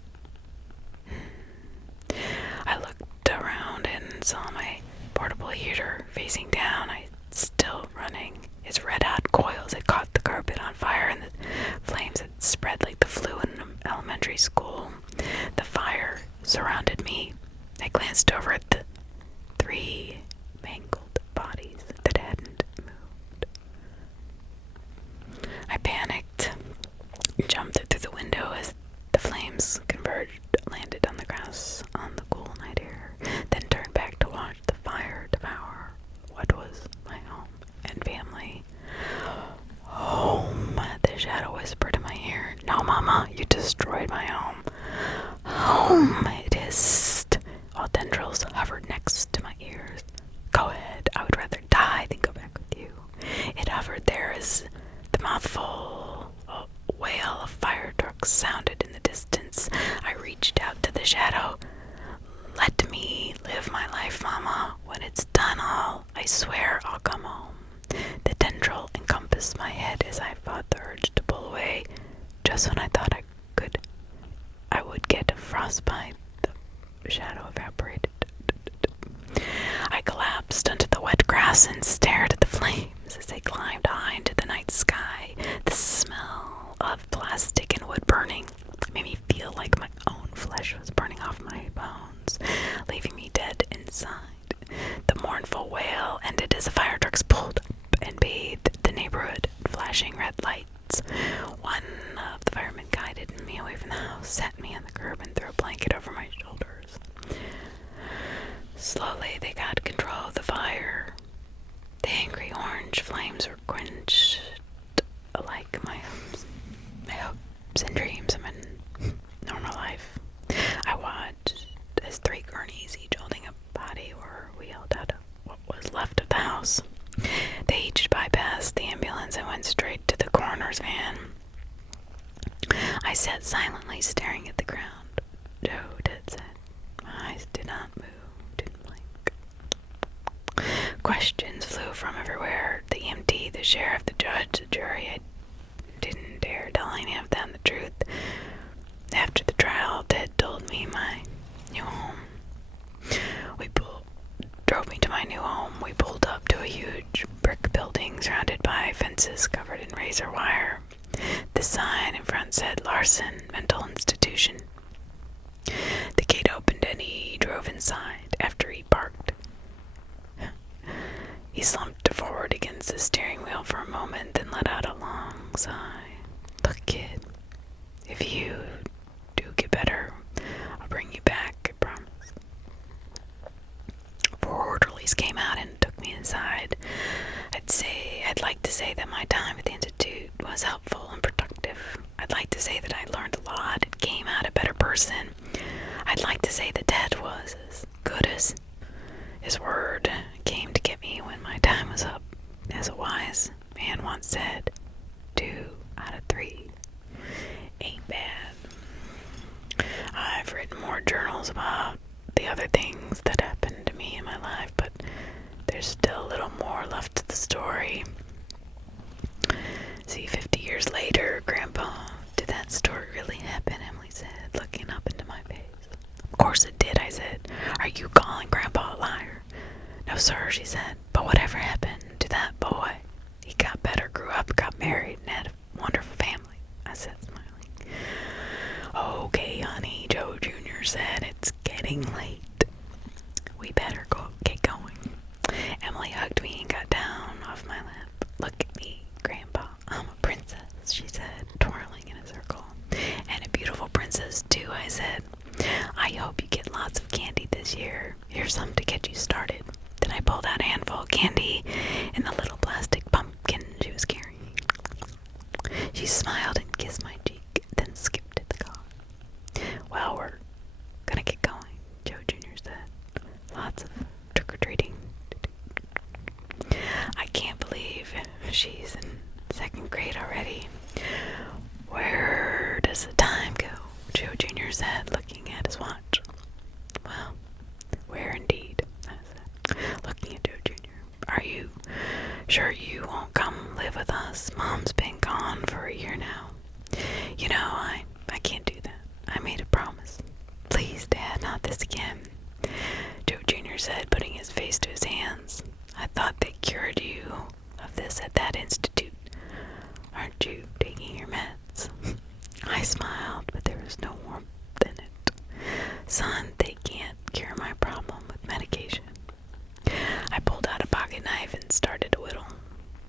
I looked around and saw my portable heater facing down. Still running. Its red-hot coils had caught the carpet on fire, and the flames had spread like the flu in an elementary school. The fire surrounded me. I glanced over at the 3 mangled bodies that hadn't moved. I panicked and jumped through the window as the flames converged, landed on the grass on the cool night air, then turned back to watch the fire devour what was my home and family. "Home," the shadow whispered in my ear. "No, Mama, you destroyed my home." "Home," it hissed, while tendrils hovered next to my ears. "Go ahead, I would rather die than go back with you." It hovered there as the mouthful wail of fire trucks sounded in the distance. I reached out to the shadow. "Let me live my life, Mama. When it's done, I swear I'll come home." The tendril encompassed my head as I fought the urge to pull away. Just when I thought I would get frostbite, the shadow evaporated. I collapsed onto the wet grass and stared at the flames as they climbed high into the night sky. The smell of plastic and wood burning made me feel like my own flesh was burning off my bones, leaving me dead inside. The mournful wail ended as the fire trucks pulled up and bathed the neighborhood, flashing red lights. One of the firemen guided me away from the house, sat me on the curb, and threw a blanket over my shoulders. Slowly, they got control of the fire. The angry orange flames were quenched like my hopes and dreams of a normal life. I watched as 3 gurneys, each holding a body, were wheeled out of what was left of the house. They each bypassed the ambulance and went straight to the coroner's van. I sat silently staring at the ground. Jodi had said. My eyes did not move, didn't blink. Questions flew from everywhere. The EMT, the sheriff, the judge, the jury. I didn't dare tell any of them the truth. After the trial, Ted told me my new home. Drove me to my new home. We pulled up to a huge brick building surrounded by fences covered in razor wire. The sign in front said Larson Mental Institution. The gate opened and he drove inside. After he parked, he slumped forward against the steering wheel for a moment, then let out a long sigh. Look, kid, if you do get better, I'll bring you back, I promise. 4 orderlies came out and took me inside. I'd like to say that my time at the Institute was helpful and productive. I'd like to say that I learned a lot and came out a better person. I'd like to say that Ted was as good as his word came to get me when my time was up. As a wise man once said, 2 out of 3 ain't bad. I've written more journals about the other things that happened to me in my life, but there's still a little more left to the story. See, 50 years later, Grandpa, did that story really happen? Emily said, looking up into my face. Of course it did, I said. Are you calling Grandpa a liar? No, sir, she said. But whatever happened to that boy? He got better, grew up, got married, and had a wonderful family, I said, smiling. Okay, honey, Joe Jr. said, it's getting late. We better get going. Emily hugged me and got down off my lap. Look at me, Grandpa. I'm a princess, she said, twirling in a circle. And a beautiful princess, too, I said. I hope you get lots of candy this year. Here's some to get you started. Then I pulled out a handful of candy in the little plastic pumpkin she was carrying. She smiled and kissed my cheek, then skipped to the car. Well, we're gonna get going, Joe Jr. said. Lots of trick-or-treating. I can't believe she's in 2nd grade already. Where does the time go? Joe Jr. said, looking at his watch. Well, where indeed, I said, looking at Joe Jr. Are you sure you won't come live with us? Mom's been gone for a year now. You know, I can't do that. I made a promise. Please, Dad, not this again. Joe Jr. said, putting his face to his hands. I thought they cured you of this at that institute. Aren't you taking your meds? I smiled, but there was no warmth in it. Son, they can't cure my problem with medication. I pulled out a pocket knife and started to whittle.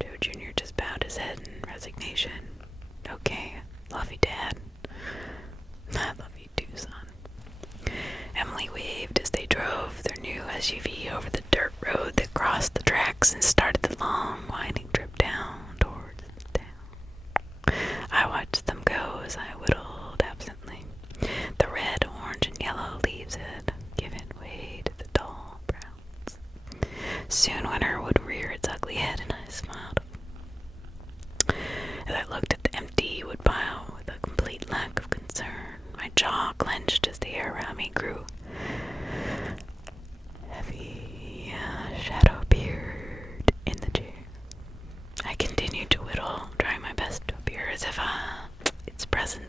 Joe Jr. just bowed his head in resignation. Okay, love you, Dad. I love you too, son. Emily waved as they drove their new SUV over the dirt road that crossed the tracks and started the long, winding trip down towards town. I watched them go as I whittled absently. The red, orange, and yellow leaves had given way to the dull browns. Soon winter would rear its ugly head, and I smiled. As I looked at the empty wood pile with a complete lack of concern, my jaw clenched as the air around me grew heavy. A shadow appeared in the chair. I continued to whittle, trying my best to appear as if its presence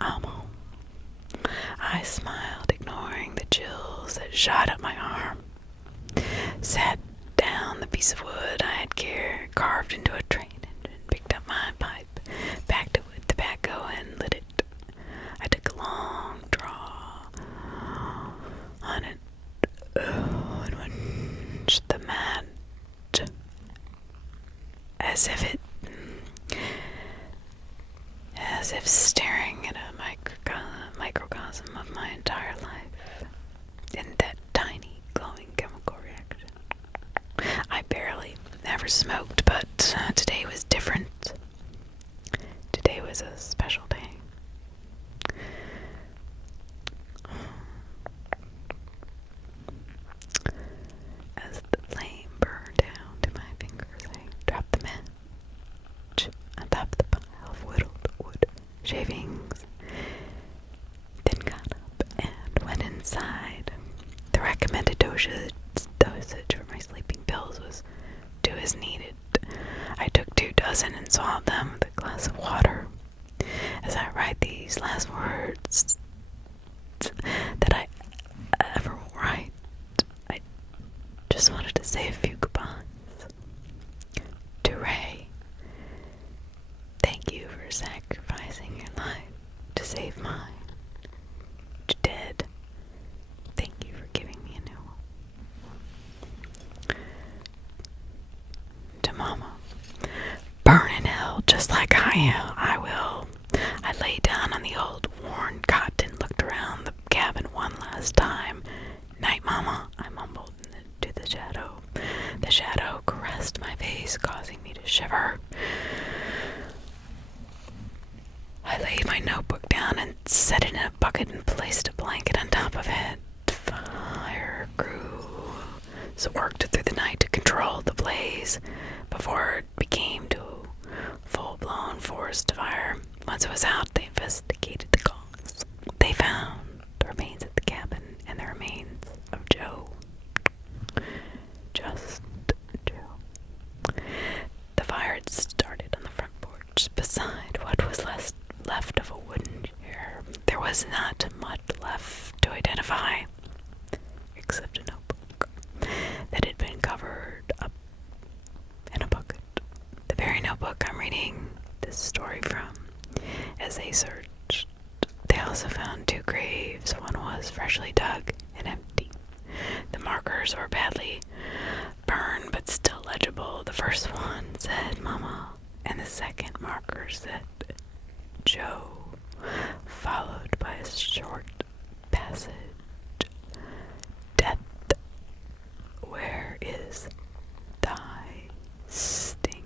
I'm home. I smiled, ignoring the chills that shot up my arm. Sat down the piece of wood I had carved into a train engine, picked up my pipe, packed it with tobacco, and lit it. I took a long draw on it and watched the match as if staring at a microcosm of my entire life in that tiny glowing chemical reaction. I barely ever smoked, but today was different. Today was a special day. As the flame burned down to my fingers, I dropped the match on top of the pile of whittled wood shavings, then got up and went inside. The recommended dosage for my sleeping pills was 2 as needed. I took 2 dozen and swallowed them with a glass of water. As I write these last words that I ever will write, I just wanted to say a few goodbyes. To Ray, thank you for sacrificing your life to save mine. To Dead, thank you for giving me a new one. To Mama, burn in hell just like I am. I will. I lay down on the old worn cot and looked around the cabin one last time. Night, Mama, I mumbled to the shadow. The shadow caressed my face, causing me to shiver. I laid my notebook down and set it in a bucket and placed a blanket on top of it. Fire grew, so worked through the night to control the blaze before it became to full-blown forest fire. Once it was out, they investigated the cause. They found the remains of the cabin and the remains of Joe. Just Joe. The fire had started on the front porch beside what was left of a wooden chair. There was not much left to identify, except a notebook that had been covered up in a bucket. The very notebook I'm reading this story from. As they searched, they also found 2 graves. One was freshly dug and empty. The markers were badly burned but still legible. The first one said Mama, and the second marker said Joe, followed by a short passage. Death, where is thy sting?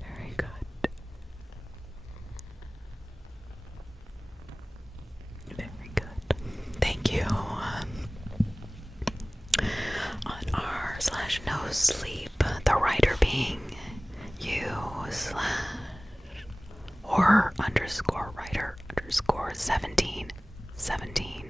Very good. Very good. Thank you. On r/nosleep, the writer being you / or _writer _ 1717